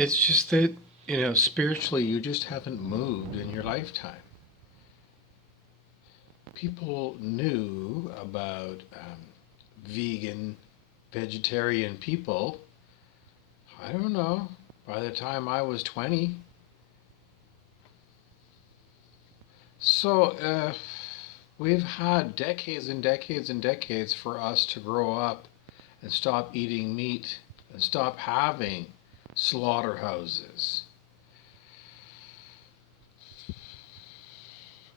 It's just that, spiritually, you just haven't moved in your lifetime. People knew about vegan, vegetarian people, I don't know, by the time I was 20. So we've had decades and decades and decades for us to grow up and stop eating meat and stop having slaughterhouses.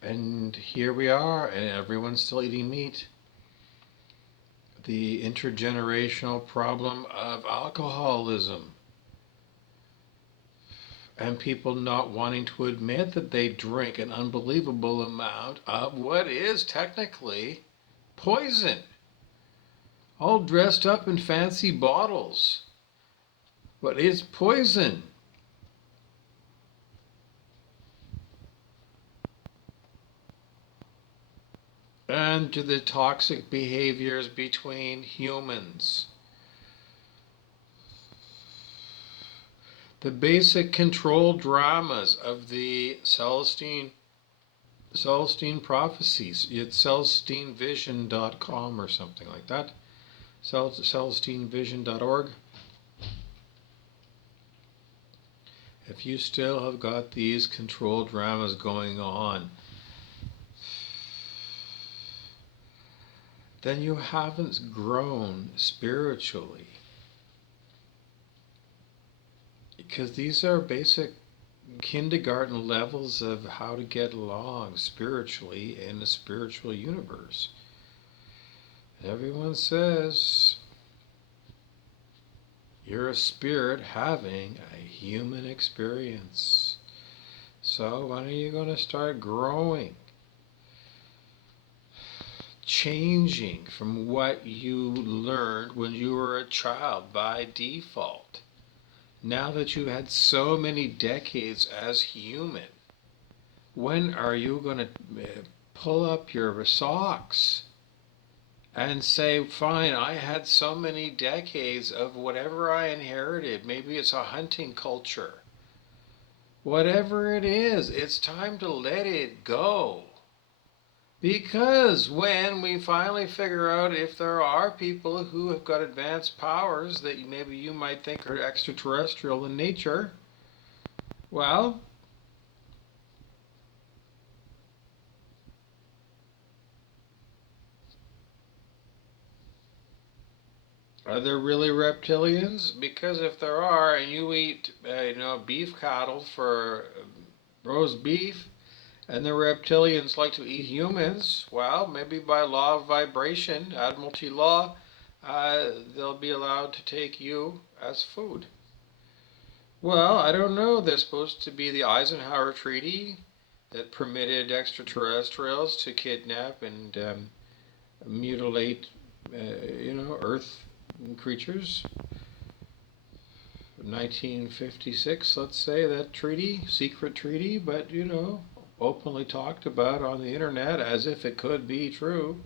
And here we are, and everyone's still eating meat. The intergenerational problem of alcoholism and people not wanting to admit that they drink an unbelievable amount of what is technically poison, all dressed up in fancy bottles. But it's poison. And to the toxic behaviors between humans. The basic control dramas of the Celestine prophecies. It's celestinevision.com or something like that. celestinevision.org. If you still have got these control dramas going on, then you haven't grown spiritually. Because these are basic kindergarten levels of how to get along spiritually in a spiritual universe. Everyone says you're a spirit having a human experience. So when are you going to start growing? Changing from what you learned when you were a child by default. Now that you had so many decades as human, when are you going to pull up your socks and say, fine, I had so many decades of whatever I inherited. Maybe it's a hunting culture. Whatever it is, it's time to let it go. Because when we finally figure out if there are people who have got advanced powers that maybe you might think are extraterrestrial in nature, well, are there really reptilians? Because if there are, and you eat, beef cattle for roast beef, and the reptilians like to eat humans, well, maybe by law of vibration, Admiralty law, they'll be allowed to take you as food. Well, I don't know. There's supposed to be the Eisenhower Treaty that permitted extraterrestrials to kidnap and mutilate, Earth creatures. 1956, let's say, that treaty, secret treaty, but openly talked about on the internet as if it could be true.